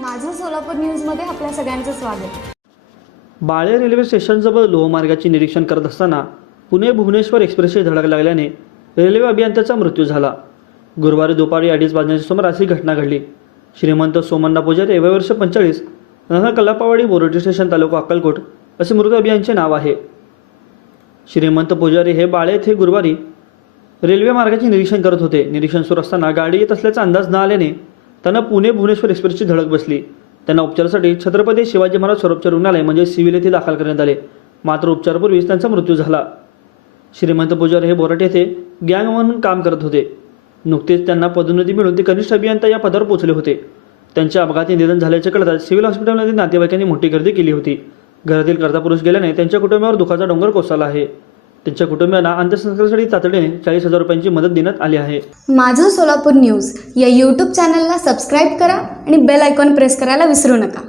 माझं सोलापूर न्यूजमध्ये आपल्या सगळ्यांचं स्वागत. बाळे रेल्वे स्टेशनजवळ लोहमार्गाचे निरीक्षण करत असताना पुणे भुवनेश्वर एक्सप्रेसची धडक लागल्याने रेल्वे अभियंत्याचा मृत्यू झाला. गुरुवारी दुपारी अडीच वाजण्याच्या सुमारास ही घटना घडली. श्रीमंत सोमण्णा पुजारी वय वर्ष पंचेचाळीस राहणार कलापावाडी बोरोटी स्टेशन तालुका अक्कलकोट असे मृत अभियानचे नाव आहे. श्रीमंत पुजारी हे बाळे येथे गुरुवारी रेल्वे मार्गाचे निरीक्षण करत होते. निरीक्षण सुरू असताना गाडी येत असल्याचा अंदाज न आल्याने त्यांना पुणे भुवनेश्वर एक्सप्रेसची धडक बसली. त्यांना उपचारासाठी छत्रपती शिवाजी महाराज सर्वोपचार रुग्णालय म्हणजे सिव्हिल येथे दाखल करण्यात आले. मात्र उपचारापूर्वीच त्यांचा मृत्यू झाला. श्रीमंत पुजारी हे बोराटे येथे गँग म्हणून काम करत होते. नुकतेच त्यांना पदोन्नती मिळून ते कनिष्ठ अभियंता या पदावर पोहोचले होते. त्यांच्या अपघाती निधन झाल्याचे कळताच सिव्हिल हॉस्पिटलमध्ये नातेवाईकांनी मोठी गर्दी केली होती. घरातील कर्ता पुरुष गेल्याने त्यांच्या कुटुंबावर दुखाचा डोंगर कोसळला आहे. त्यांच्या कुटुंबियांना अंत्यसंस्कारासाठी तातडीने चाळीस हजार रुपयांची मदत देण्यात आली आहे. माझं सोलापूर न्यूज या यूट्यूब चॅनलला सबस्क्राईब करा आणि बेल आयकॉन प्रेस करायला विसरू नका.